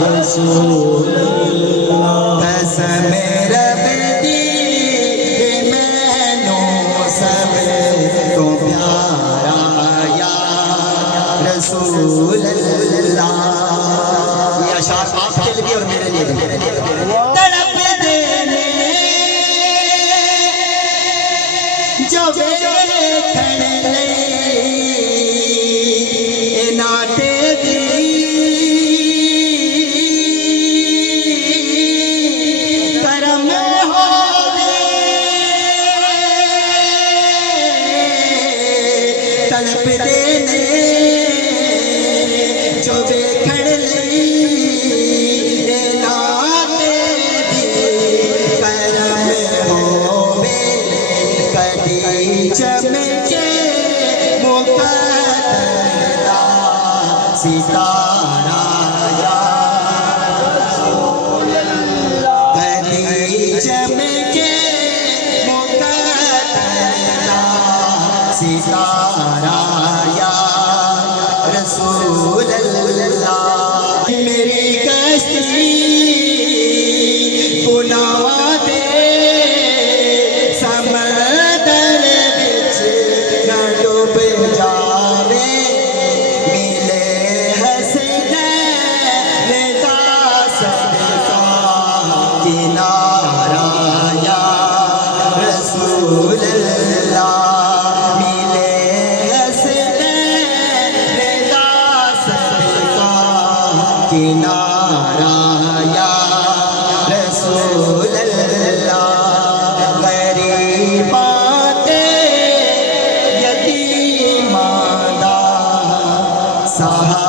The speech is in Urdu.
رسول اللہ قسم رب دی مینوں سب تو پیارا یا رسول اللہ یہ اشعار آپ کے لیے اور میرے لیے تڑپ دینے جو ویکھن لئی ناٹے دی کرم ہووے تڑپ دینے جو ویکھن لئی ناٹے دی کرم ہووے کدی چمکے مقدر ستارہ یا رسول اللہ کدی چمکے مقدر ستارہ یا رسول اللہ میری کشتی گناہاں دے سمندر وچ نہ ڈوب جاوے ملے حسنین دا صدقہ کنارہ یا رسول اللہ ملے حسنین دا صدقہ کنارہ یا رسول اللہ غریباں تے یتیماں دا سہارا